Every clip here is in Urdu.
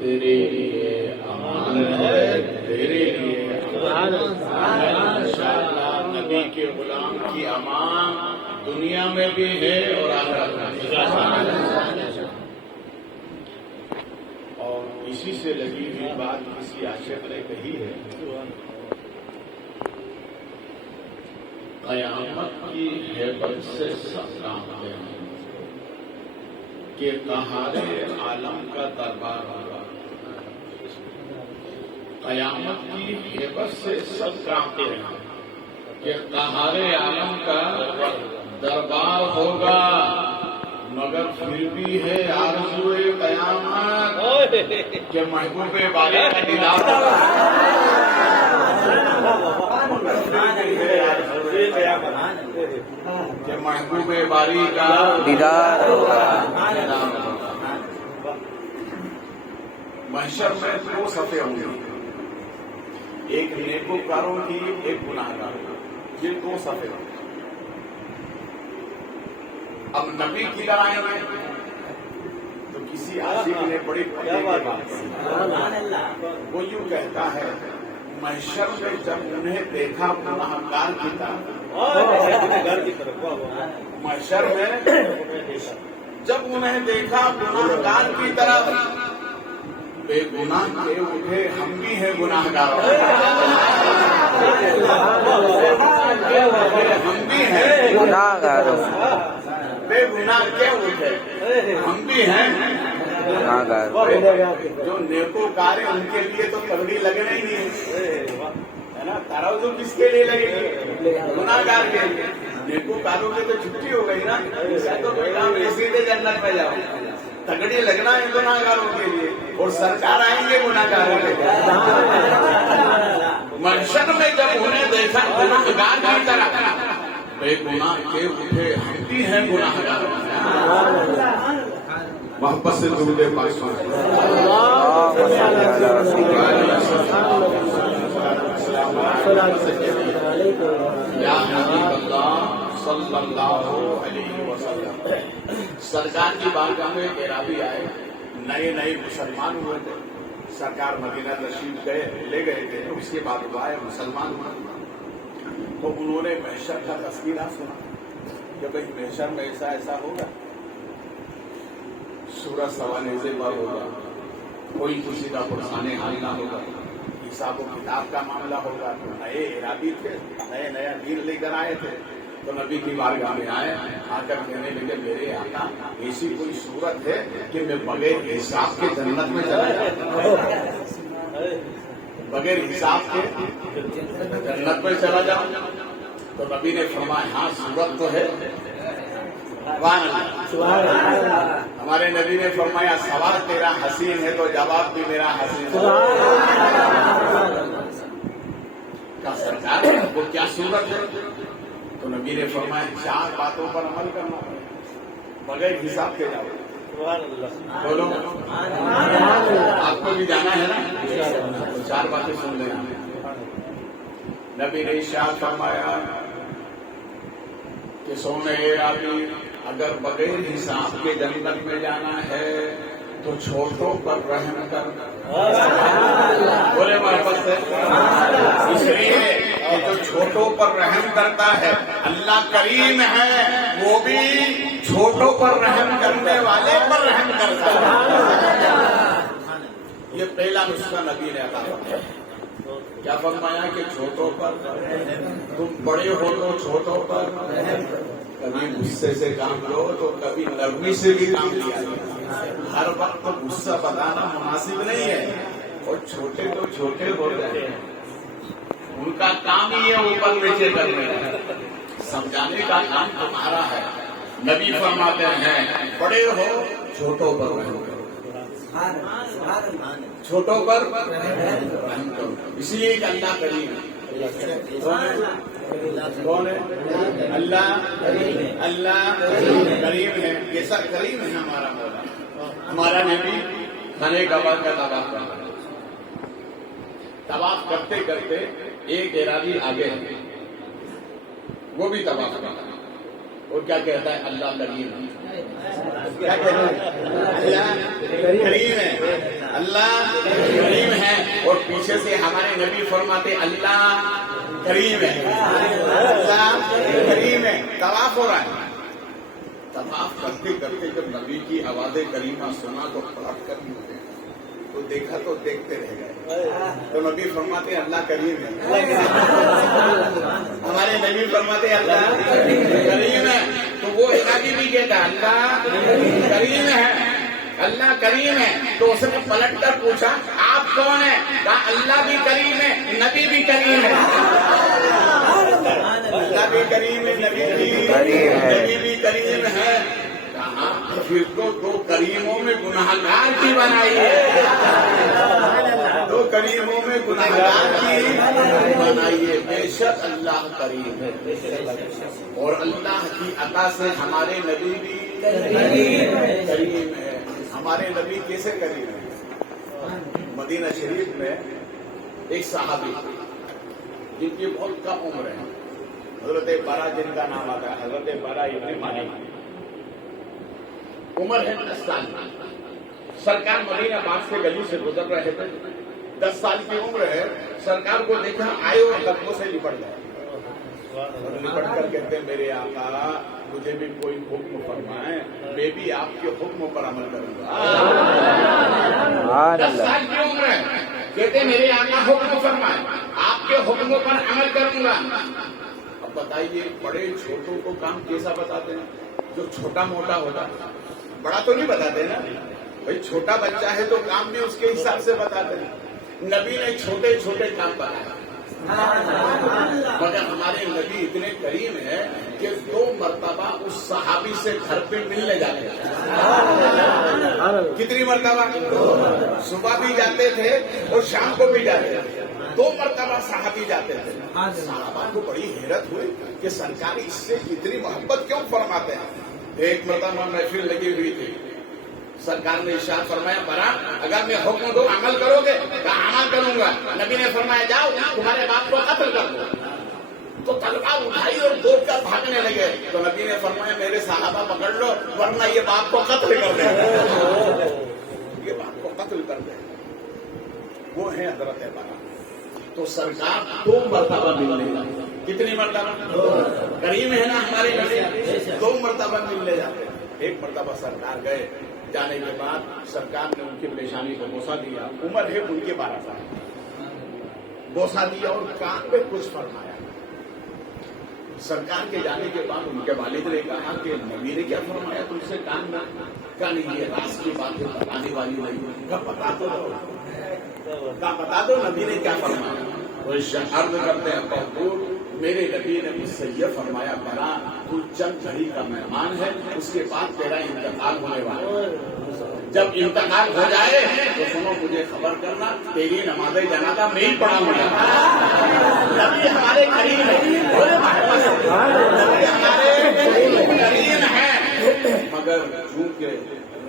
تیرے لیے امان ہے، تیرے لیے امان ہے۔ ماشاءاللہ نبی کے غلام کی امان دنیا میں بھی ہے اور آخرت میں بھی۔ اور اسی سے لگی ہوئی بات کسی عاشق نے کہی ہے، قیامت کی ہیبت سے سب کانپتے ہیں کہ قہار عالم کا دربار ہوگا۔ قیامت کی ہیبت سے سب کانپتے ہیں کہ قہار عالم کا دربار ہوگا، مگر پھر بھی ہے آرزوئے قیامت کہ محبوب باری کا دیدار ہوگا۔ کہ محبوب باری کا دیدار ہوگا۔ محشر میں دو صفیں ہوں گے، ایک نیکوکاروں کی، ایک گناہگاروں کی، یہ دو صفیں ہوں گے۔ اب نبی کی لڑائیں میں تو کسی عاشق نے بڑی پتے کی بات کی، وہ یوں کہتا ہے محشر میں جب انہیں دیکھا گناہگار کی طرف، محشر میں جب انہیں دیکھا گناہگار کی طرف، بے گناہ کے اٹھے ہم بھی ہیں گناہگار، ہم بھی ہیں گناہگار، بے گناہ کے اٹھے ہم بھی ہیں گناہگار۔ جو نیکوکار ہیں ان کے لیے تو پگڑی لگنا ہی نہیں ہے نا، تراوزو کس کے لیے لگے گی؟ گناہگار کے لیے۔ نیکوکاروں کی تو چھٹی ہو گئی نا، تو کوئی کام نہیں، سیدھے جنت میں جاؤ۔ تگڑی لگنا ہے گناہگاروں کے لیے، اور سرکار آئیں گے گناہگاروں کے لیے۔ محشر میں جب انہیں دیکھا گناہگار کی طرح، بے گناہ کے اٹھے ہم بھی ہیں گناہگار۔ محبت سے درود پاک یا حبیب اللہ صلی اللہ علیہ وسلم۔ سرکار کی بارگاہ میں ایک اعرابی آئے، نئے نئے مسلمان ہوئے تھے، سرکار مدینہ تشریف لے گئے تھے، اس کے بعد وہ آئے مسلمان ہوئے، تو انہوں نے محشر کا تذکرہ سنا کہ بھئی محشر میں ایسا ایسا ہوگا، سورج سوانحے پر ہوگا، کوئی کسی کا پرسانے حال نہ ہوگا، حساب و کتاب کا معاملہ ہوگا۔ تو نئے اعرابی تھے، نئے نیا دین لے کر آئے تھے، تو نبی کی بارگاہ میں آئے، آ کر کہنے لگے میرے آقا ایسی کوئی صورت ہے کہ میں بغیر حساب کے جنت میں چلا جاؤں؟ بغیر حساب کے جنت میں چلا جاؤں؟ تو نبی نے فرمایا ہاں صورت تو ہے۔ ہمارے نبی نے فرمایا سوال تیرا حسین ہے تو جواب بھی میرا حسین ہے۔ کیا سرکار وہ کیا صورت ہے؟ تو نبی نے فرمایا 4 باتوں پر عمل کرنا ہے، بغیر حساب کے جاؤ۔ بولو آپ کو بھی جانا ہے نا، تو 4 باتیں سن لینا۔ نبی نے ارشاد فرمایا کہ سونے اعرابی اگر بغیر حساب کے جنت میں جانا ہے تو چھوٹوں پر رحم کر، بولے محبت سے، اس لیے کہ جو چھوٹوں پر رحم کرتا ہے اللہ کریم ہے، وہ بھی چھوٹوں پر رحم کرنے والے پر رحم کرتا ہے۔ یہ پہلا نسخہ نبی نے عطا فرمایا۔ کیا فرمایا کہ چھوٹوں پر، تم بڑے ہو تو چھوٹوں پر، کبھی غصے سے کام لو تو کبھی نرمی سے بھی کام لیا جائے۔ ہر وقت غصہ بتانا مناسب نہیں ہے، اور چھوٹے تو چھوٹے ہو جائے، ان کا کام ہی ہے اوپر نیچے کرنے کا، سمجھانے کا کام تمہارا ہے۔ نبی فرماتے ہیں بڑے ہو چھوٹوں پر رحم کرو، چھوٹوں پر رحم کرو، اس لیے کہ اللہ کریم ہے۔ کون ہے؟ اللہ کریم ہے، کیسا کریم ہے ہمارا مولا۔ ہمارا نبی خانے کعبہ کا طواف کرتا ہے، طواف کرتے کرتے ایک اعرابی آگے ہے، وہ بھی طواف کرتا ہے، وہ کیا کہتا ہے؟ اللہ کریم ہے. کیا کہتا ہے؟ اللہ کریم ہے. اللہ کریم ہے. اور پیچھے سے ہمارے نبی فرماتے اللہ کریم ہے. اللہ کریم ہے. طواف ہو رہا ہے. طواف کرتے کرتے جب نبی کی آواز کریمہ سنا تو پلٹ کر نہیں ہوتے تو دیکھا تو دیکھتے رہ گئے. تو نبی فرماتے اللہ کریم ہے. ہمارے نبی فرماتے اللہ کریم ہے. تو وہ عراقی بھی کہتا اللہ کریم ہے. اللہ کریم ہے. تو اس نے پلٹ کر پوچھا آپ کون ہیں؟ کہا اللہ بھی کریم ہے نبی بھی کریم ہے. اللہ بھی کریم ہے نبی بھی کریم ہے. کہا پھر تو دو کریموں میں گناہگار کی بنائی ہے. دو کریموں میں گناہگار کی بنائی ہے. بے شک اللہ کریم ہے اور اللہ کی عطا سے ہمارے نبی بھی کریم ہے. ہمارے نبی کیسے کریم ہے؟ مدینہ شریف میں ایک صحابی جن کی بہت کم عمر ہے، حضرت برا جن کا نام آتا ہے، حضرت برا ابن مالک. عمر ہے 10 سال. سرکار مدینہ باغ سے گلی سے گزر رہے تھے. 10 سال کی عمر ہے. سرکار کو دیکھا آئے اور قدموں سے لپٹ گئے. لپٹ کر کہتے میرے آقا مجھے بھی کوئی حکم فرمائیں، میں بھی آپ کے حکم پر عمل کروں گا. 10 سال کی عمر ہے. کہتے میرے آقا حکم فرمائیں، آپ کے حکموں پر عمل کروں گا. اب بتائیے بڑے چھوٹوں کو کام کیسا بتاتے ہیں؟ جو چھوٹا موٹا ہوتا ہے، بڑا تو نہیں بتاتے نا بھائی. چھوٹا بچہ ہے تو کام بھی اس کے حساب سے بتاتے ہیں. نبی نے چھوٹے چھوٹے کام بتایا. مگر ہمارے نبی اتنے کریم ہیں کہ 2 مرتبہ اس صحابی سے گھر پہ ملنے جاتے تھے. کتنی مرتبہ؟ صبح بھی جاتے تھے اور شام کو بھی جاتے تھے. 2 مرتبہ صحابی جاتے تھے. صحابہ کو بڑی حیرت ہوئی کہ سرکار اس سے اتنی محبت کیوں فرماتے ہیں. ایک مرتبہ محفل لگی ہوئی تھی. سرکار نے ارشاد فرمایا برا اگر میں حکم دوں عمل کرو گے؟ کہا عمل کروں گا. نبی نے فرمایا جاؤ تمہارے باپ کو قتل کر دو. تو تلوار اٹھائی اور دوڑ کر بھاگنے لگے. تو نبی نے فرمایا میرے صحابہ پکڑ لو ورنہ یہ باپ کو قتل کر دیں. یہ باپ کو قتل کر دیں. وہ ہے حضرت برا. تو سرکار 2 مرتبہ ملنے جاتے. کتنی مرتبہ؟ کریم ہے نا ہمارے نبی. 2 مرتبہ ملنے جاتے. ایک مرتبہ سرکار گئے. جانے کے بعد سرکار نے ان کی پریشانی کو بوسہ دیا. عمر ہے ان کے 12 سال. بوسہ دیا اور کان پہ کچھ فرمایا. سرکار کے جانے کے بعد ان کے والد نے کہا کہ نبی نے کیا فرمایا تم سے کان نہ کا نہیں. یہ راز کی باتیں بتانے والی نہیں. کب بتا دو کہا بتا دو نبی نے کیا فرمایا. عرض کرتے ہیں بہبود میرے نبی نے مجھ سے یہ فرمایا برا تو چند گھڑی کا مہمان ہے اس کے بعد تیرا انتقال ہونے والا ہے. جب انتقال ہو جائے تو سنو مجھے خبر کرنا تیری نماز جنازہ میں ہی پڑھاؤں گا. نبی ہمارے کریم ہے. نبی ہمارے کریم ہے. مگر چونکہ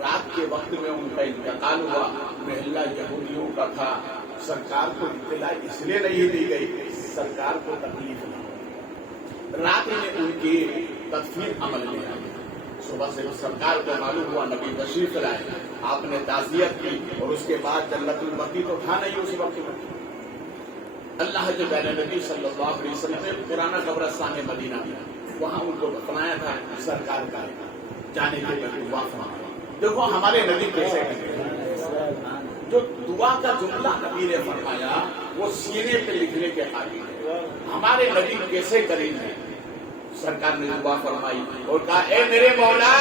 رات کے وقت میں ان کا انتقال ہوا محلہ یہودیوں کا تھا. سرکار کو اطلاع اس لیے نہیں دی گئی سرکار کو تکلیف نہ ہو. رات میں ان کی تدفین عمل میں آئی. صبح سے سرکار کو معلوم ہوا نبی تشریف لائے. آپ نے تعزیت کی اور اس کے بعد جنت البقیع تو تھا نہیں اس وقت میں. اللہ کے پیارے نبی صلی اللہ علیہ وسلم نے پرانا قبرستان مدینہ میں وہاں ان کو دفنایا تھا. سرکار کا جانے کے بعد دعا فرمایا. دیکھو ہمارے نبی کیسے جو دعا کا جملہ نبی نے فرمایا وہ سینے پہ لکھنے کے قابل ہے. ہمارے نبی کیسے کریم ہے. سرکار نے دعا فرمائی اور کہا اے میرے مولا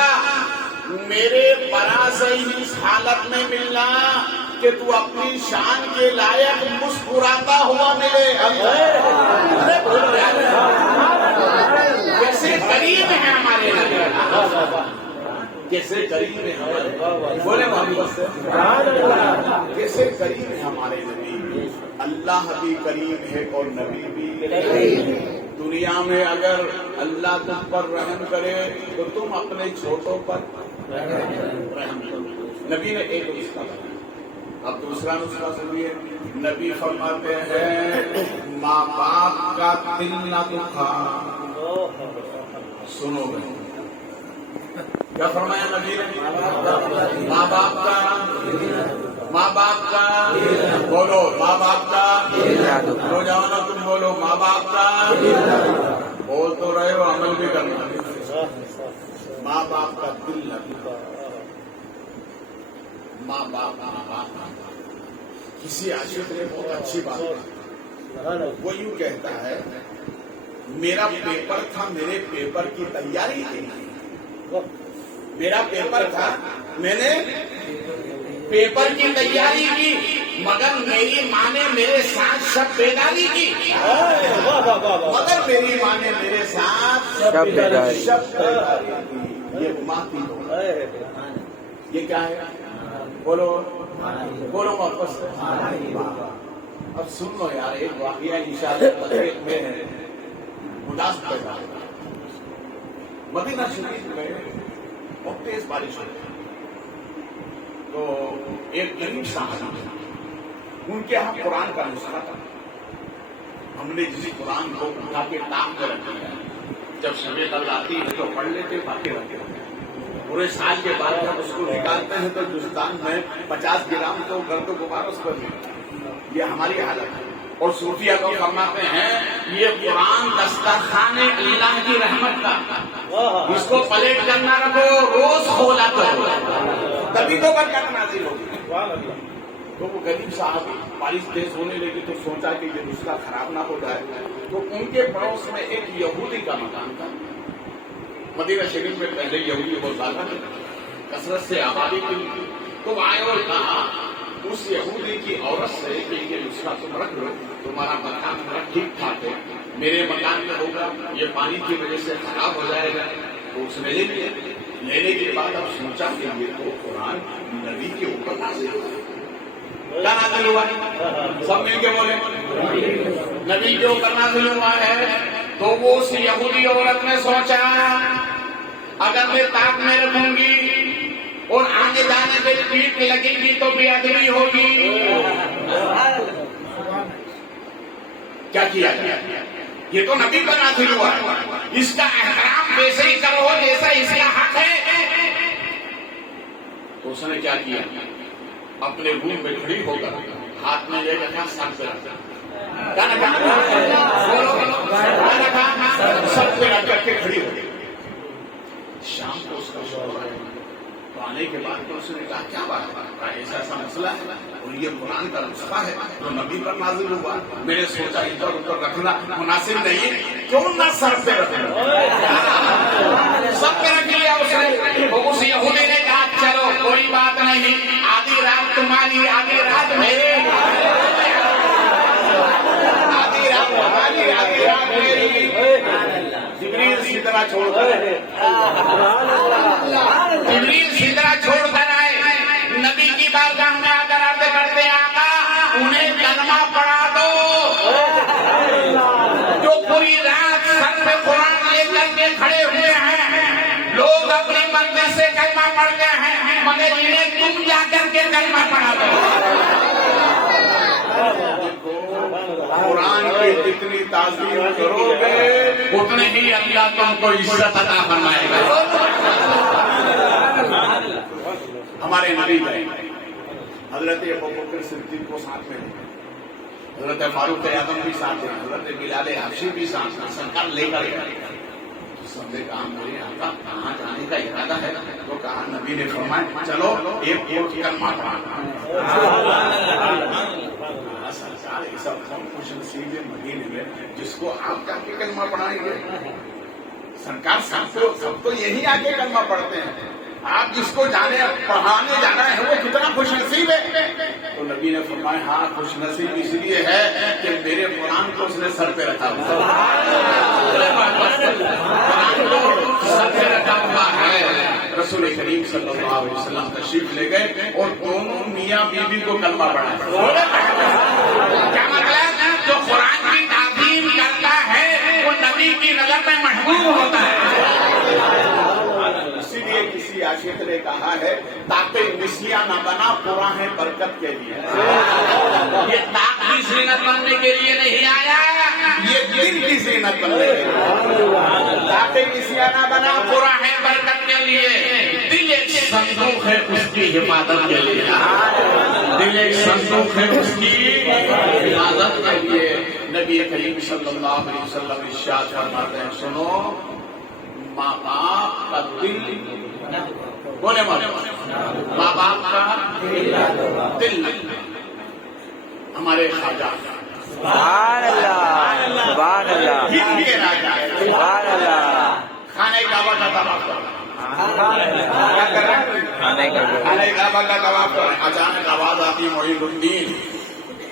میرے برا سے اس حالت میں ملنا کہ تو اپنی شان کے لائق مسکراتا ہوا ملے. کیسے کریم ہے ہمارے نبی. کیسے کریم ہے ہمارے بولے کیسے کریم ہے ہمارے نبی. اللہ بھی کریم ہے اور نبی بھی. دنیا میں اگر اللہ تم پر رحم کرے تو تم اپنے چھوٹوں پر رحم کرو. نبی نے ایک نسخہ بتایا. اب دوسرا نسخہ سنیے. نبی فرماتے ہیں ماں باپ کا دل نہ دکھا. سنو کیا فرمایا نبی نے؟ ماں باپ کا بولو، ماں باپ کا نوجوانوں تم بولو، ماں باپ کا بول تو رہے ہو، عمل بھی کرنا۔ ماں باپ کا دل لگنا، ماں باپ کسی عاشق نے بہت اچھی بات ہے، وہ یوں کہتا ہے میرا پیپر تھا، میرے پیپر کی تیاری تھی، میرا پیپر تھا، میں نے پیپر کی تیاری کی، مگر میری ماں نے میرے ساتھ شب بیداری کی، مگر میری ماں نے میرے ساتھ شب بیداری کی۔ یہ ماں کی یہ کیا ہے؟ بولو بولو واپس۔ اب سن لو یار، ایک واقعہ انشاءاللہ میں اداس پیدا ہوگا۔ مدینہ شریف میں بہت تیز بارش ہوئی تو ایک غریب صاحب ان کے یہاں قرآن کا نسخہ تھا، ہم نے جس قرآن کو اٹھا کے ٹانگ کر رکھ دیا، جب شب قدر آتی ہے تو پڑھ لیتے، باقی رکھتے پورے سال کے بعد جب اس کو نکالتے ہیں تو ہندوستان میں 50 گرام تو گرد و غبار اس پر ملتا۔ یہ ہماری حالت ہے، اور صوفیہ کو فرماتے ہیں یہ قرآن دسترخوان اللہ کی رحمت کا، اس کو پلیٹ کرنا رکھو، روز کھولا کرو، تبھی تو برکت نازل ہوگی۔ تو وہ غریب صاحب بارش تیز ہونے لگی تو سوچا کہ یہ نسخہ خراب نہ ہو جائے، تو ان کے پڑوس میں ایک یہودی کا مکان تھا۔ مدینہ شریف میں پہلے یہودی بہت زیادہ تھے، کثرت سے آبادی تھی، تو آئے اور کہا اس یہودی کی عورت سے کہ یہ نسخہ تم رکھ لو، تمہارا مکان بڑا ٹھیک ٹھاک ہے، میرے مکان میں ہوگا یہ پانی کی وجہ سے خراب ہو جائے گا۔ تو اس نے لے لیا، لینے کے بعد اب سوچا کہ یہ تو قرآن نبی کے اوپر نازل ہوا، کیا نازل ہوا؟ سب مل کے بولے، نبی کے اوپر نازل ہوا ہے۔ تو وہ اس یہودی عورت نے سوچا اگر میں تاک میں رکھوں گی اور آنے جانے سے پیٹ لگے گی تو بے ادبی ہوگی۔ کیا کیا یہ تو نبی پر نازل ہوا ہے، اس کا احترام ویسے ہی کرو جیسا اس کا حق ہے۔ تو اس نے کیا کیا؟ اپنے روم میں کھڑی ہو کر ہاتھ میں لے رکھا، سب پہ رکھا، سب پہ رکھ کے کھڑی ہو گئی۔ شام کو اس کا شوہر آیا تو آنے کے بعد تو اس نے کہا کیا بات ہے، ایسا ایسا مسئلہ ہے اور یہ قرآن کا نسخہ ہے جو نبی پر نازل ہوا، میں نے سوچا ادھر ادھر رکھنا مناسب نہیں، کیوں نہ سر پہ رکھنا، سب پہ رکھ لیا اس نے۔ تو اس یہودی نے کہا چلو کوئی بات نہیں، آدھی رات تمہاری آدھی رات میری، آدھی رات تمہاری آدھی رات میری۔ جبریل سدرا چھوڑ کر آئے نبی کی بارگاہ میں آ کر عرض کرتے آقا انہیں کلمہ پڑھا دو، جو پوری رات سر پہ قرآن لے کر کے کھڑے ہوئے ہیں، لوگ اپنی مرضی سے کلمہ پڑھتے ہیں، مگر انہیں تم جا کر کے کلمہ پڑھا دو۔ قرآن کی جتنی تعظیم کرو گے اتنے ہی اللہ تم کو عزت عطا فرمائے گا۔ ہمارے نبی گئے، حضرت ابوبکر صدیق کو ساتھ میں لے، حضرت فاروق اعظم بھی ساتھ ہیں، حضرت بلال حبشی بھی ساتھ ہیں، سرکار لے کر گئے۔ سب نے کہا میرے آقا کہاں جانے کا ارادہ ہے؟ تو کہا نبی نے فرمایا چلو ایک کلمہ پڑھانا۔ سرکار ایسا کون خوش نصیب ہے مدینے میں جس کو آپ جا کے کلمہ پڑھائیں گے؟ سرکار سب تو یہی آ کے کلمہ پڑھتے ہیں، آپ جس کو جانے پڑھانے جانا ہے وہ کتنا خوش نصیب ہے۔ تو نبی نے فرمایا ہاں خوش نصیب اس لیے ہے کہ میرے قرآن کو اس نے سر پہ رکھا ہوا ہے۔ رسول کریم صلی اللہ علیہ وسلم تشریف لے گئے اور دونوں میاں بیوی کو کلمہ پڑھایا۔ کیا مطلب؟ جو قرآن کی تعظیم کرتا ہے وہ نبی کی نظر میں محبوب ہوتا ہے۔ اسی لیے کسی عاشق نے کہا ہے تاکہ مسلیاں نہ بنا قرآن ہے برکت کے لیے، یہ تاک کی زینت بننے کے لیے نہیں آیا، یہ دل کی زینت بننے کے لیے، تاکہ مسلیاں نہ بنا قرآن ہے برکت کے لیے۔ صندوق ہے اس کی حفاظت کے لیے، دل ایک صندوق ہے اس کی حفاظت کے لیے۔ نبی کریم صلی اللہ علیہ وسلم ارشاد فرماتے ہیں، سنو، ماں باپ کا دل، بولے ماں باپ کا دل، ہمارے خواجہ سبحان اللہ، سبحان اللہ، ہند کے راجا سبحان اللہ، خانہ کعبہ کا طواف کر رہے ہیں۔ کیا کر رہے ہیں؟ خانہ کعبہ کا طواف کر رہے ہیں۔ اچانک آواز آتی ہے، معین الدین،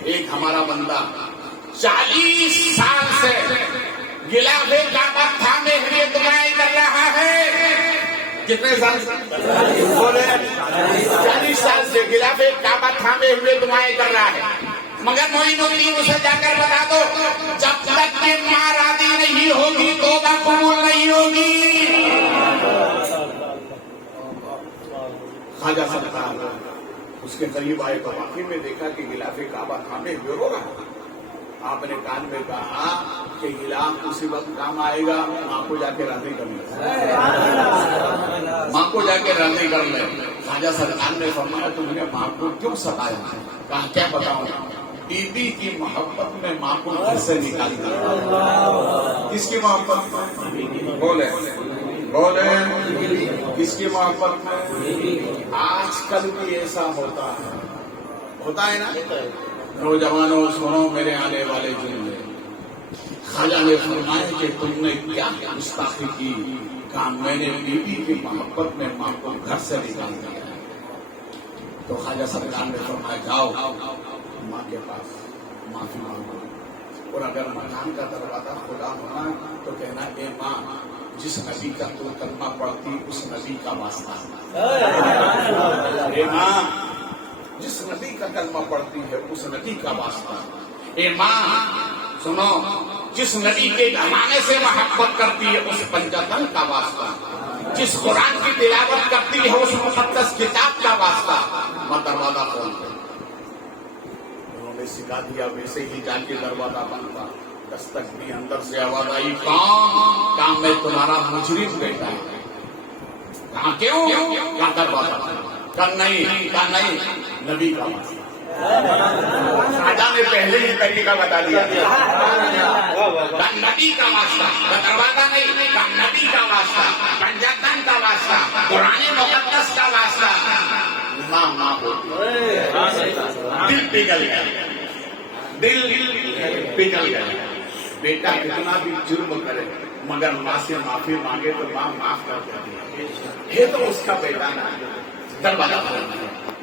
ایک ہمارا بندہ 40 سال سے غلاف کعبہ تھامے ہوئے دعائیں کر رہا ہے۔ کتنے سال سے؟ بولے 40 سال سے غلاف کعبہ تھامے ہوئے دعائیں کر رہا ہے، مگر معین الدین اسے جا کر بتا دو، جب تک کہ ماں راضی نہیں ہوگی توبہ قبول نہیں ہوگی۔ خواجہ سرکار اس کے قریب آئے تو واقعی میں دیکھا کہ غلاف کعبہ تھامے ہوئے رو رہا ہے۔ آپ نے کان میں کہا کہ غلام اسی وقت کام آئے گا، ماں کو جا کے راضی کر لیں، ماں کو جا کے راضی کر لیں۔ خواجہ سرکار نے فرمایا، تم نے ماں کو کیوں ستایا؟ کہا کیا بتاؤں، بیوی کی محبت میں ماں کو گھر سے نکال دیا۔ کس کی محبت میں؟ بولے بولے، کس کی محبت میں؟ آج کل بھی ایسا ہوتا ہے نا۔ نوجوانوں سنو میرے آنے والے جملے، خواجہ نے فرمایا کہ تم نے کیا گستاخی کی؟ کہا میں نے بیوی کی محبت میں ماں کو گھر سے نکال دیا۔ تو خواجہ سرکار نے فرمایا، جاؤ ماں کے پاس معافی مانگو، اور اگر مکان کا دروازہ کھلا ہونا تو کہنا، اے ماں، جس نبی کا تو کلمہ پڑھتی اس نبی کا واسطہ، اے ماں، جس نبی کا کلمہ پڑھتی ہے اس نبی کا واسطہ، اے ماں سنو، جس نبی کے زمانے سے محبت کرتی ہے اس پنجتن کا واسطہ، جس قرآن کی تلاوت کرتی ہے اس مقدس کتاب کا واسطہ، میں دروازہ کھول دے۔ انہوں نے سکھا دیا، ویسے ہی جا کے دروازہ بند تھا، دستک بھی اندر سے آواز آئی، کام میں تمہارا مجرم بیٹا ہے۔ کہاں کیوں؟ کہاں دروازہ؟ کہا نہیں نبی کا واسطہ۔ خواجہ نے پہلے ہی طریقہ بتا دیا، نبی کا واسطہ، دروازہ نہیں، نبی کا واسطہ، پنجتن کا واسطہ، قرآن مقدس کا واسطہ۔ ماں بولتی، دل پگھل گیا، دل پگھل گیا۔ بیٹا کتنا بھی جرم کرے مگر ماں سے معافی مانگے تو ماں معاف کر دیتی ہے، تو اس کا بیٹا نہ۔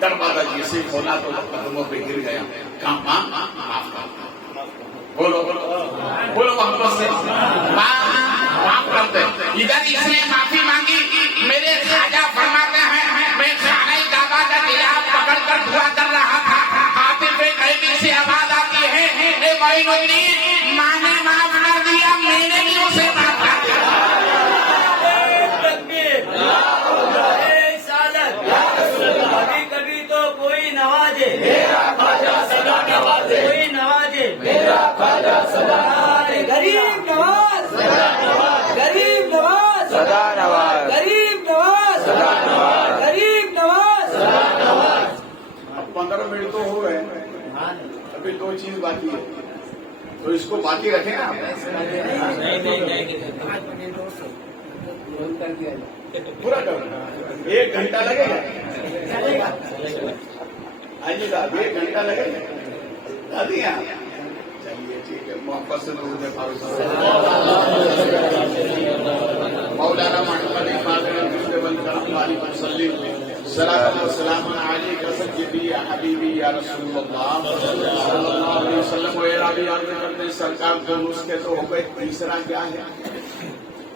دروازہ جیسے کھولا تو قدموں پہ گر گیا، کہا ماں معاف کر دو۔ بولو محبت سے، ماں معاف کر دے۔ ادھر اس نے معافی مانگی، میرے خواجہ فرماتے ہیں، میں خانہ کعبہ کا غلاف پکڑ کر دعا کر رہا تھا، عاطف غیبی سے آواز آتی ہے، اے معین الدین، ماں نے معاف کر دیا، میں نے بھی اسے معاف کر دیا۔ کبھی تو کوئی نوازے میرا خواجہ سدا نوازے، کوئی نوازے میرا خواجہ سدا نوازے، غریب نواز سدا نواز، غریب نواز سدا نواز، غریب نواز سدا نواز، غریب نواز سدا نواز۔ اب 15 منٹ تو ہو گئے، ابھی 2 چیز باقی ہے، تو اس کو باقی رکھیں آپ۔ پورا کرو، 1 گھنٹہ لگے گا، آئیے گا، 1 گھنٹہ لگے گا، چلیے ٹھیک ہے۔ محبت سے درود پاک مولانا محمد فاضل علیہ وسلم، صلاۃ و سلام علیک سیدی یا حبیبی یا رسول اللہ صلی اللہ علیہ وسلم۔ وہ عربی عرض کرتے سرکار کو نسخے تو ہو گئے، تیسرا کیا ہے؟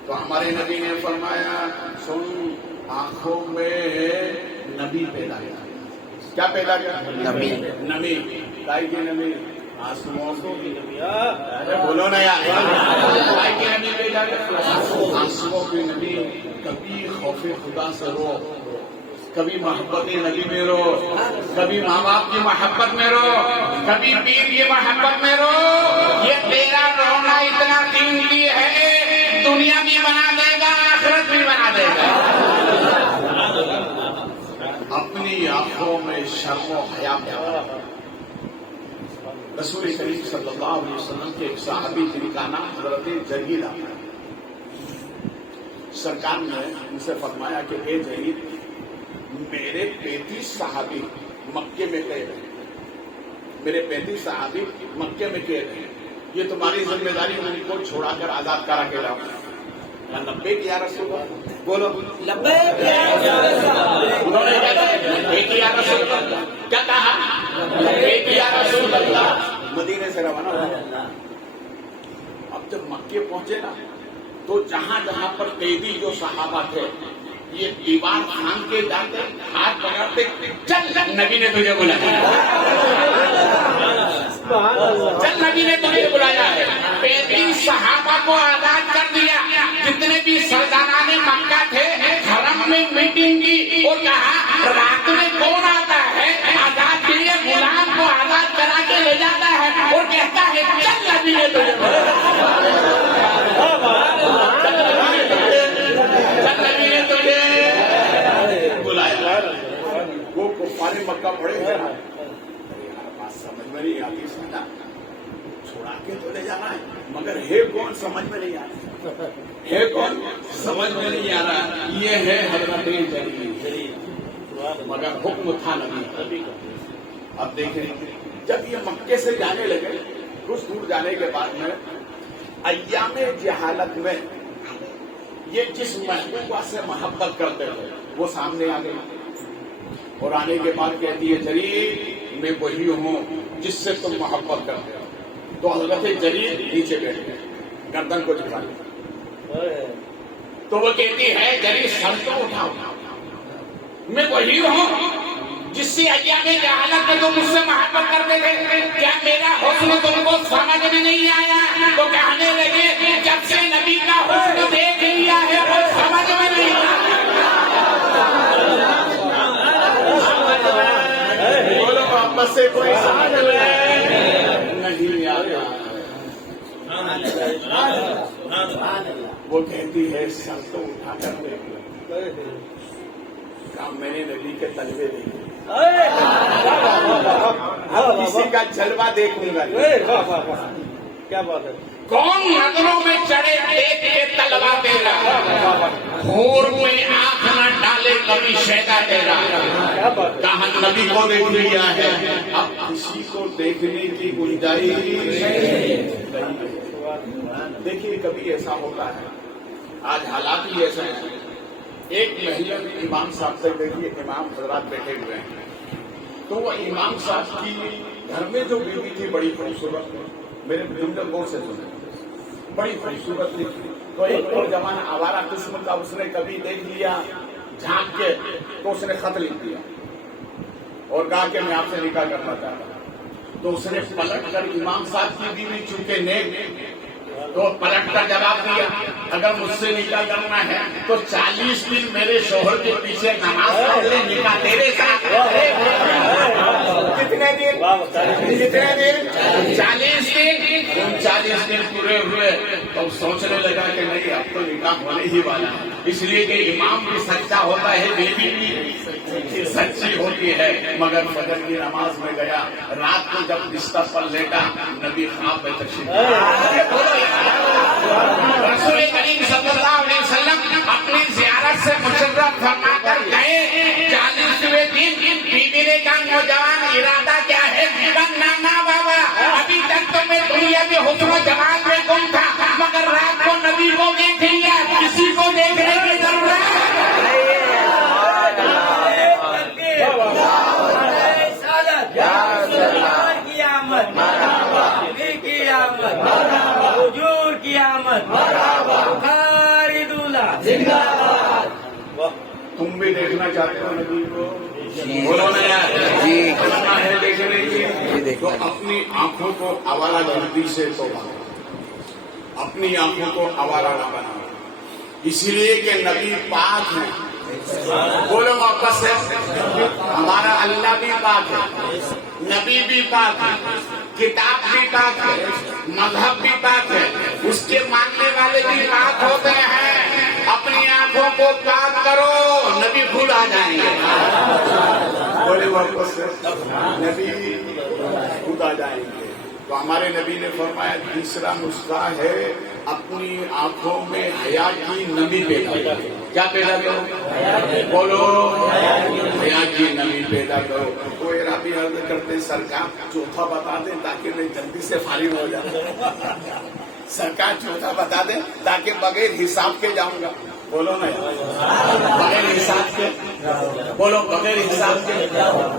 تو ہمارے نبی نے فرمایا، سن، آنکھوں میں نبی پیدا کیا۔ کیا پیدا کیا؟ نبی، کائی کی نبی؟ آنسوؤں کی نبی، بولو نا یار، کائی کی نبی پیدا کیا؟ آنسوؤں کی نبی۔ کبھی خوف خدا سے رو، کبھی محبت نبی میں رو، کبھی ماں باپ کی محبت میں رو، کبھی پیر کی محبت میں رو۔ یہ تیرا رونا اتنا قیمتی ہے، دنیا بھی بنا دے گا، آخرت بھی بنا دے گا۔ آنکھوں میں شرم و حیا پیدا ہو۔ رسول کریم صلی اللہ علیہ وسلم کے ایک صحابی جن کا نام حضرت جریر ہے، سرکار نے ان سے فرمایا کہ اے جریر، میرے 35 صحابی مکے میں قید ہیں، میرے 35 صحابی مکے میں قید ہیں، یہ تمہاری ذمہ داری ان کو چھوڑا کر آزاد کرا کے لاؤ۔ لبیک یا رسول اللہ، بولو لبیک یا رسول اللہ۔ انہوں نے کہا لبیک یا رسول اللہ، کیا کہا؟ لبیک یا رسول اللہ۔ مدینے سے روانہ ہوا۔ اب جب مکے پہنچے نا تو جہاں جہاں پر قیدی جو صحابہ تھے یہ دیوار کھان کے جاتے، ہاتھ پکڑتے، چل نبی نے تجھے بلایا، چل نبی نے تجھے بلایا ہے۔ 35 صحابہ کو آزاد کر دیا، جتنے بھی سرداران مکہ تھے حرم میں میٹنگ کی اور کہا رات میں کون آتا ہے آزاد کے لیے غلام کو آزاد کرا کے لے جاتا ہے اور کہتا ہے چل نبی نے تجھے بلایا۔ وہ کفار مکہ پڑے ہیں، بات سمجھ میں نہیں آتی، سمجھا چھوڑا کے تو لے جانا ہے مگر ہے کون سمجھ میں نہیں آ رہا، ہے کون سمجھ میں نہیں آ رہا۔ یہ ہے حضرت جریر، مگر حکم تھا نبی کا۔ اب دیکھیں جب یہ مکے سے جانے لگے، کچھ دور جانے کے بعد میں ایام جہالت میں یہ جس محبوبہ سے محبت کرتے تھے وہ سامنے آ گئی اور آنے کے بعد کہتی ہے جریر میں وہی ہوں جس سے تم محبت کرتے ہو۔ تو حضرت جریر نیچے بیٹھ گئے، گردن کو جھکا لیا، تو وہ کہتی ہے جریر سر تو اٹھاؤ، میں وہی ہوں جس سے ایام جہالت میں تم مجھ سے محبت کرتے تھے، کیا میرا حسن تم کو سمجھ میں نہیں آیا؟ تو کہنے لگے جب سے نبی کا حسن دیکھ لیا ہے وہ سمجھ میں نہیں آیا۔ بولو واپس سے کوئی سمجھ میں نہیں آیا۔ وہ کہتی ہے سر تو اٹھا کر دیکھ، میں نے نبی کے تلوے دیکھے، کسی کا جلوہ دیکھوں گا، کیا بات ہے، کون نظروں میں چڑھے دیکھ کے تلوا تیرا، حور میں آنکھ نہ ڈالے کبھی شیدا تیرا۔ کہاں نبی کو دیکھ لیا ہے، اب کسی کو دیکھنے کی گنجائش نہیں۔ دیکھیے کبھی ایسا ہوتا ہے، آج حالات ہی ایسے ہیں۔ ایک محلے میں امام صاحب سے دیکھیے، امام حضرات بیٹھے ہوئے ہیں، تو وہ امام صاحب کی گھر میں جو بیوی تھی بڑی خوبصورت، میرے جملے غور سے سنے، بڑی خوبصورت تھی۔ تو ایک اور جوان آوارہ قسم کا اس نے کبھی دیکھ لیا جھانک کے، تو اس نے خط لکھ دیا اور کہا کہ میں آپ سے نکاح کرنا چاہتا ہوں۔ تو اس نے پلٹ کر امام صاحب کی بیوی چونکہ نیک تو پلٹ کر جواب دیا اگر مجھ سے نکاح کرنا ہے تو 40 دن میرے شوہر کے پیچھے نماز پڑھ لے، نکاح تیرے ساتھ۔ کتنے دن؟ 40 دن۔ 40 دن پورے ہوئے تو سوچنے لگا کہ نہیں اب تو نکاح ہونے ہی والا ہے، اس لیے کہ امام بھی سچا ہوتا ہے، بیوی بھی سچی ہوتی ہے۔ مگر فجر کی نماز میں گیا، رات کو جب بستر پر لیٹا نبی خواب میں تشریف رسول کریم صلی اللہ علیہ وسلم اپنی زیارت سے مشرف فرما کر گئے۔ 40ویں دن بیوی نے کہا نوجوان ارادہ کیا ہے؟ نانا بابا ابھی تک تو میں دنیا میں حسن و جمال میں گم تھا، مگر رات کو نبی کو دیکھ لیا، کسی کو دیکھنے کی ضرورت حضور کی آمد، بخاری دولہ زندہ باد۔ تم بھی دیکھنا چاہتے ہو نبی کو؟ بولو نا یار، کرنا ہے دیکھنے کی تو اپنی آنکھوں کو آوارہ گردی سے توڑو، اپنی آنکھوں کو آوارہ نہ بناؤ، اسی لیے کہ نبی پاک ہے۔ بولو واپس سے، ہمارا اللہ بھی پاک ہے، نبی بھی پاک ہے، کتاب بھی پاک ہے، مذہب بھی پاک ہے، اس کے ماننے والے بھی پاک ہوتے ہیں۔ اپنی اپنی آنکھوں کو پاک کرو، نبی خود آ جائیں گے. بولے واپس سے نبی خود آ جائیں گے. تو ہمارے نبی نے فرمایا تیسرا نسخہ ہے اپنی آنکھوں میں حیا کی نمی پیدا کرو. کیا پیدا کرو؟ بولو حیا کی نمی پیدا کرو. تو رابی عرض کرتے سرکار چوتھا بتا دیں تاکہ میں جلدی سے فارغ ہو جاؤں. سرکار چوتھا بتا دیں تاکہ بغیر حساب کے جاؤں گا. بولو نا بغیر حساب کے، بولو بغیر حساب کے.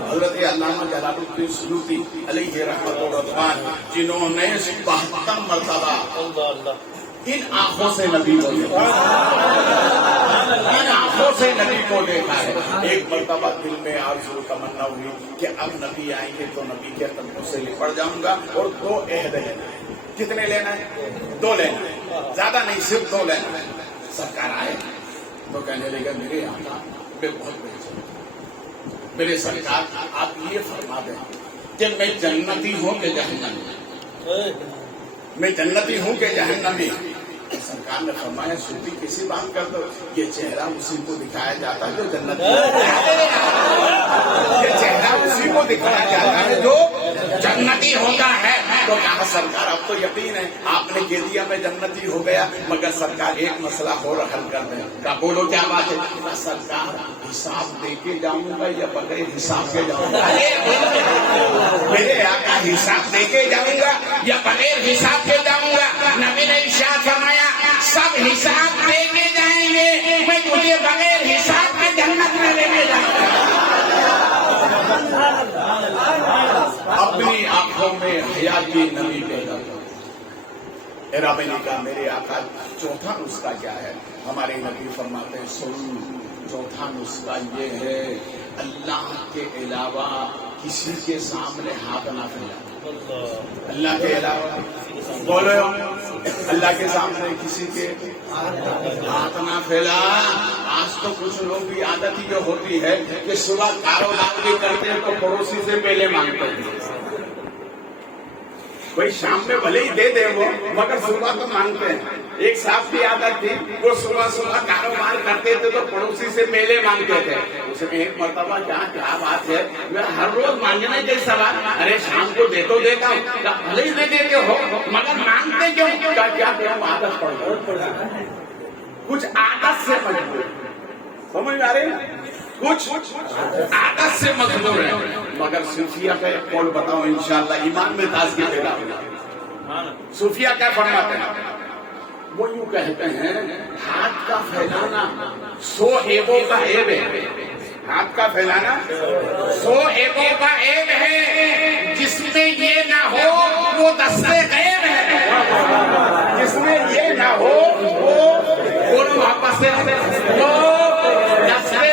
حضرت علامہ جلال الدین سیوطی علیہ رحمۃ الرحمن جنہوں نے 72 مرتبہ ان آنکھوں سے نبی کو دیکھا، ان آنکھوں سے نبی کو دیکھا ہے. ایک مرتبہ دل میں آرزو تمنا ہوئی کہ اب نبی آئیں گے تو نبی کے قدموں سے لپٹ جاؤں گا اور 2 عہد لینا ہے. کتنے لینا ہے؟ 2 لینا ہے، زیادہ نہیں، صرف 2 لینا ہے. سرکار آئے تو کہنے لگا میرے آقا میں بہت بہتر، میرے سرکار آپ یہ فرما دیں کہ میں جنتی ہوں کہ جہنمی، میں جنتی ہوں کہ جہنمی. سرکار نے فرمایا سوتی کسی بات کر دو، یہ چہرہ اسی کو دکھایا جاتا ہے جو جنتی ہے. یہ چہرہ اسی کو دکھایا جاتا ہے جو جنتی ہوتا ہے. تو کہا سرکار اب تو یقین ہے آپ نے کہہ دیا میں جنتی ہو گیا، مگر سرکار ایک مسئلہ اور حل کر دیں. کہا بولو کیا بات ہے؟ سرکار حساب دے کے جاؤں گا یا بغیر حساب کے جاؤں گا؟ میرے آقا حساب دے کے جاؤں گا یا بغیر حساب کے جاؤں گا؟ نبی نے ارشاد فرمایا سب حساب دے کے جائیں گے، میں تجھے بغیر حساب کے جنت میں لے کے جاؤں گا. اپنی آنکھوں میں حیا کی نمی پیدا کرو. رب نے کہا میرے آقا چوتھا نسخہ کیا ہے؟ ہمارے نبی فرماتے ہیں سن، چوتھا نسخہ یہ ہے اللہ کے علاوہ کسی کے سامنے ہاتھ نہ پھیلانا. اللہ کے علاوہ بولو اللہ کے سامنے کسی کے ہاتھ نہ پھیلا. آج تو کچھ لوگ کی عادت ہی جو ہوتی ہے کہ صبح کاروبار بھی کرتے ہیں تو پڑوسی سے پہلے مانگتے ہیں. بھائی شام میں بھلے ہی دے دے وہ، مگر صبح تو مانگتے ہیں. ایک صاحب کی عادت تھی وہ صبح کاروبار کرتے تھے تو پڑوسی سے پہلے مانگتے تھے. اس میں ایک مرتبہ کیا بات ہے میں ہر روز مانگنے کے سوال، ارے شام کو دے تو دیتا ہوں، بھلے ہی دے دیتے ہو مگر مانگتے کیوں؟ کیا عادت پڑ گئی، کچھ عادت سے مجبور. سمجھ میں آ رہی ہے؟ کچھ عادت سے مجبور ہے. مگر صوفیہ کا ایک قول بتاؤں انشاءاللہ ایمان میں تازگی پیدا ہوگا. صوفیہ کیا فرماتے ہیں؟ وہ یوں کہتے ہیں ہاتھ کا پھیلانا 100 عیبوں کا عیب ہے. ہاتھ کا پھیلانا 100 عیبوں کا عیب ہے، جس میں یہ نہ ہو وہ دستے غیب ہے. جس میں یہ نہ ہو وہ بولو واپس سے وہ دستے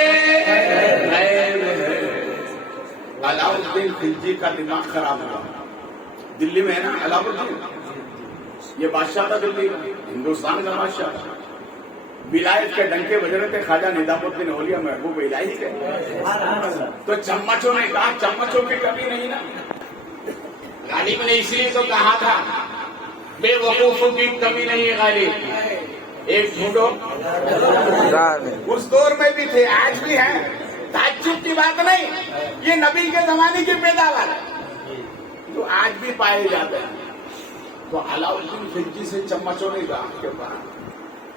غیب ہے. علاؤالدین خلجی کا دماغ خراب ہوا. دلی میں ہے نا علاؤالدین، یہ بادشاہ تھا دلی کا، ہندوستان کا بادشاہ تھا. ولایت کے ڈنکے بج رہے تھے خواجہ نظام الدین اولیاء محبوب الہی کے. تو چمچوں نے کہا چمچوں کی کمی نہیں نا. غالب نے اس لیے تو کہا تھا بے وقوفوں کی کمی نہیں ہے غالب. ایک ڈھونڈو، اس دور میں بھی تھے آج بھی ہیں، تعجب کی بات نہیں. یہ نبی کے زمانے کی پیداوار ہے جو آج بھی پائے جاتے ہیں. تو علاؤالدین خلجی سے چمچوں نے کہا کہ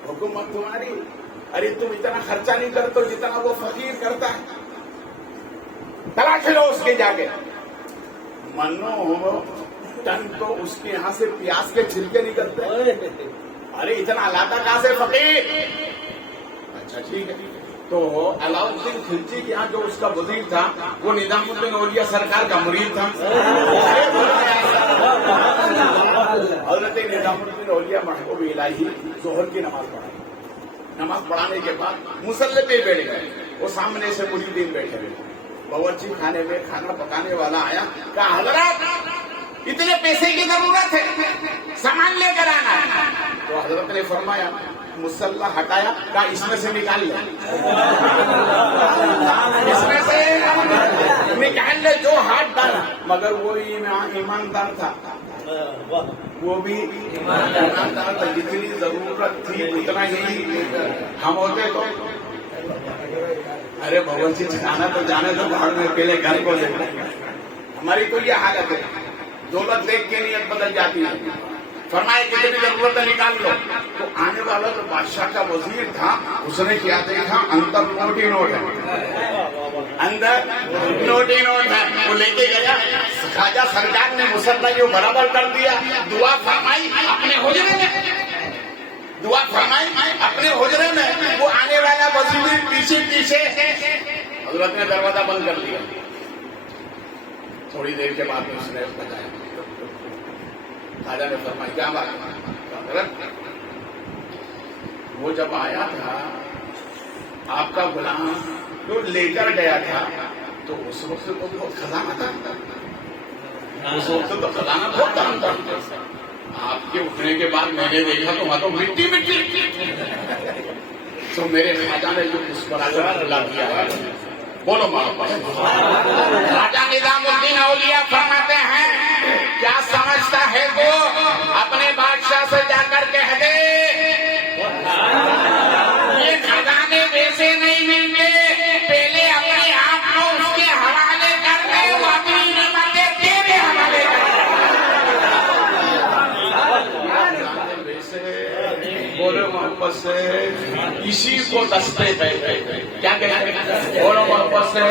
حکومت تمہاری، ارے تم اتنا خرچہ نہیں کرتے جتنا وہ فقیر کرتا ہے. تلاش لو اس کے جا کے. منو ٹن تو اس کے یہاں سے پیاز کے چھلکے نکلتے. ارے اتنا لاتا کہاں سے فقیر؟ اچھا ٹھیک ہے. تو علاؤالدین خلجی کے یہاں جو اس کا وزیر تھا وہ نظام الدین اولیاء سرکار کا مرید تھا. حضرت نظام الدین اولیاء محبوب الہی ظہر کی نماز پڑھائی. نماز پڑھانے کے بعد مصلی پہ بیٹھ گئے. وہ سامنے سے مریدین بیٹھے ہوئے. باورچی خانے میں کھانا پکانے والا آیا، کہا حضرات اتنے پیسے کی ضرورت ہے، سامان لے کر آنا ہے. تو حضرت نے فرمایا مسلح ہٹایا کہا اس میں سے نکال لے، اس میں سے نکال لے جو ہاتھ ڈالا، مگر وہ ایماندار تھا، وہ بھی ایماندار تھا، جتنی ضرورت تھی اتنا ہی ہم ہوتے تو ارے بھون سی ٹھکانا تو جانے دو، باہر میں اکیلے گھر کو دیکھنا، ہماری تو یہ حالت ہے، دولت دیکھ کے نیت بدل جاتی ہے۔ فرمائے جتنی ضرورت ہے نکال لو، تو آنے والا جو بادشاہ کا وزیر تھا اس نے کیا دیکھا اندر نوٹ ہی نوٹ ہے، اندر نوٹ ہی نوٹ ہے، وہ لے کے گیا، خواجہ سرکار نے مسلح کو برابر کر دیا، دعا فرمائی اپنے حجرے میں، دعا فرمائی اپنے حجرے میں، وہ آنے والا وزیر پیچھے پیچھے، حضرت نے دروازہ بند کر دیا، تھوڑی دیر کے بعد میں اس نے بتایا، خواجہ نے فرمایا کیا بات ہے؟ وہ جب آیا تھا آپ کا غلام جو لے کر گیا تھا تو اس وقت تو بہت خزانہ تھا، اس وقت تو خزانہ بہت کام تھا، آپ کے اٹھنے کے بعد میں نے دیکھا تو وہاں تو مٹی مٹی، تو میرے خواجہ نے جو اس پر اللہ دیا ہے، بولو راجہ نظام الدین اولیاء فرماتے ہیں کیا سمجھتا ہے وہ اپنے بادشاہ سے جا کر کہہ دے یہ خزانے ویسے نہیں ملتے، پہلے اپنے آپ کو اس کے حوالے کر دے، وہ اپنی نعمتیں تیرے حوالے کر دے، بولو محبت سے اسی کو دستے پہ کیا کہتے ہیں، بولو محبت سے۔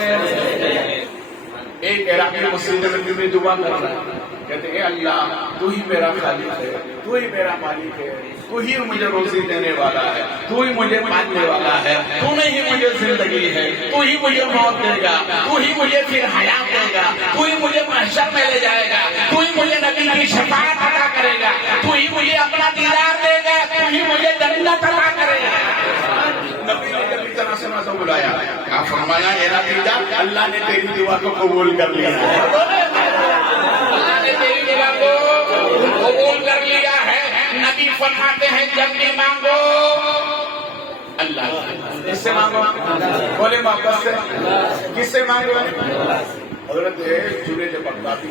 ایک عراقی مسجد نبی میں دعا کر رہا ہے، کہتے ہیں اللہ تو ہی میرا خالق ہے، تو ہی میرا مالک ہے، تو ہی مجھے روزی دینے والا ہے، تو ہی مجھے پالنے والا ہے، تو نے ہی مجھے زندگی ہے، تو ہی مجھے موت دے گا، تو ہی مجھے پھر حیات دے گا، تو ہی مجھے محشر میں لے جائے گا، تو ہی مجھے نبی کی شفاعت عطا کرے گا، تو ہی مجھے اپنا دیدار دے گا، تو ہی مجھے جنت عطا کرے گا۔ نبی نے جب اتنا سنا تو بلایا، کہا فرمایا اے نتیجہ اللہ نے تیری دعا کو قبول کر لیا ہے، اللہ نے تیری دعا کو قبول کر لیا ہے۔ نبی فرماتے ہیں جب بھی مانگو اللہ اس سے مانگو، بولے محبت سے کس سے مانگو؟ حضرت جنید بغدادی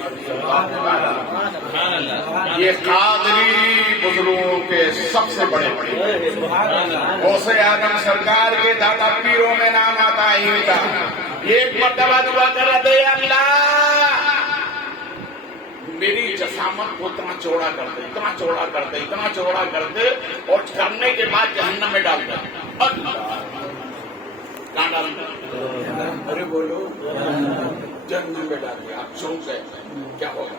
یہ قادری بزرگوں کے سب سے بڑے غوث اعظم سرکار کے دادا پیروں میں نام آتا ہی تھا، ایک مرتبہ دعا کر رہے تھے اللہ میری جسامت کو اتنا چوڑا کر دے، اتنا چوڑا کر دے، اتنا چوڑا کر دے، اور کرنے کے بعد جہنم میں ڈال دے۔ کہاں ڈال دے؟ ارے بولو جہنم میں ڈال دے، آپ سوچ گئے کیا ہوگا؟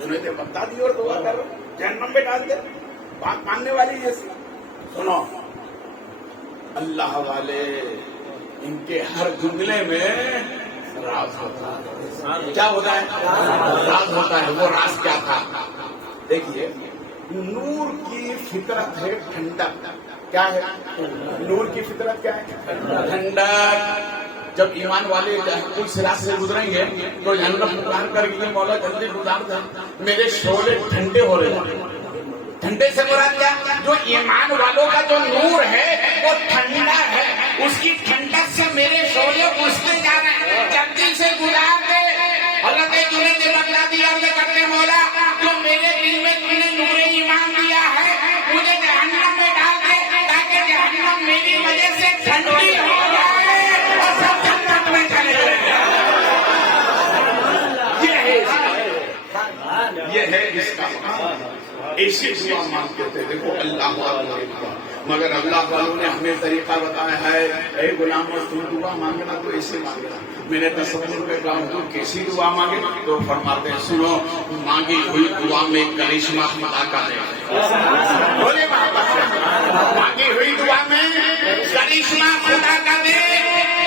جنید بغدادی اور دعا کر جہنم میں ڈال دے، بات ماننے والی جیسی۔ سنو اللہ والے ان کے ہر جملے میں راز ہوتا ہے، کیا ہوتا ہے؟ راز ہوتا ہے۔ وہ راز کیا تھا؟ دیکھیے نور کی فطرت ہے ٹھنڈک، کیا ہے نور کی فطرت؟ کیا ہے؟ ٹھنڈک۔ جب ایمان والے کل صراط سے گزریں گے تو جہنم پکار کر کے مولا جلدی گزار دے، میرے شعلے ٹھنڈے ہو رہے ہیں۔ ٹھنڈے سے مراد کیا؟ جو ایمان والوں کا جو نور ہے وہ ٹھنڈا ہے، اس کی ٹھنڈک سے میرے شعلے اٹھتے جا رہے ہیں، جلدی سے گزار دے۔ حضرت جنید بغدادی عرض کرتے مولا جو میرے دل میں تم نے نور ایمان دیا ہے مجھے جہنم میں ڈال دے تاکہ جہنم میری وجہ سے ٹھنڈی ہو جائے اور سب جنت میں چلے جائیں۔ یہ ہے اس کا ایسی دعا مانگتے تھے۔ دیکھو اللہ والوں، مگر اللہ والوں نے ہمیں طریقہ بتایا ہے، اے غلاموں تم دعا مانگنا تو ایسے مانگنا۔ میرے تصور میں کہا حضور کیسی دعا مانگے تو فرماتے ہیں سنو مانگی ہوئی دعا میں کرشمہ خدا کا ہے، بولے محبت سے مانگی ہوئی دعا میں کرشمہ خدا کا دے،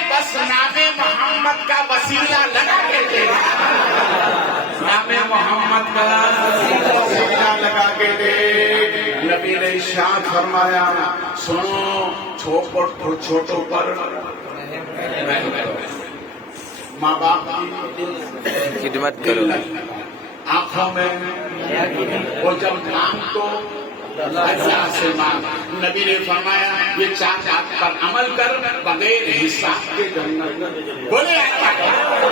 بس نام محمد کا وسیلہ لگا کے دے، نام محمد کا وسیلہ لگا کے دے۔ نبی نے ارشاد فرمایا سنو چھوٹوں پر ماں باپ کی خدمت کرو، آنکھوں میں وہ جب کام تو اللہ سے مانگ. نبی نے فرمایا یہ 4 بات پر عمل کر بغیر حساب کے جنت. بولے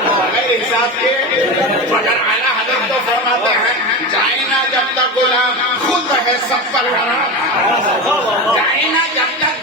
بغیر حساب کے. مگر اعلیٰ حضرت تو فرماتے ہیں جائے نا جب تک غلام خود ہے سب پر حرام. جائے نا جب تک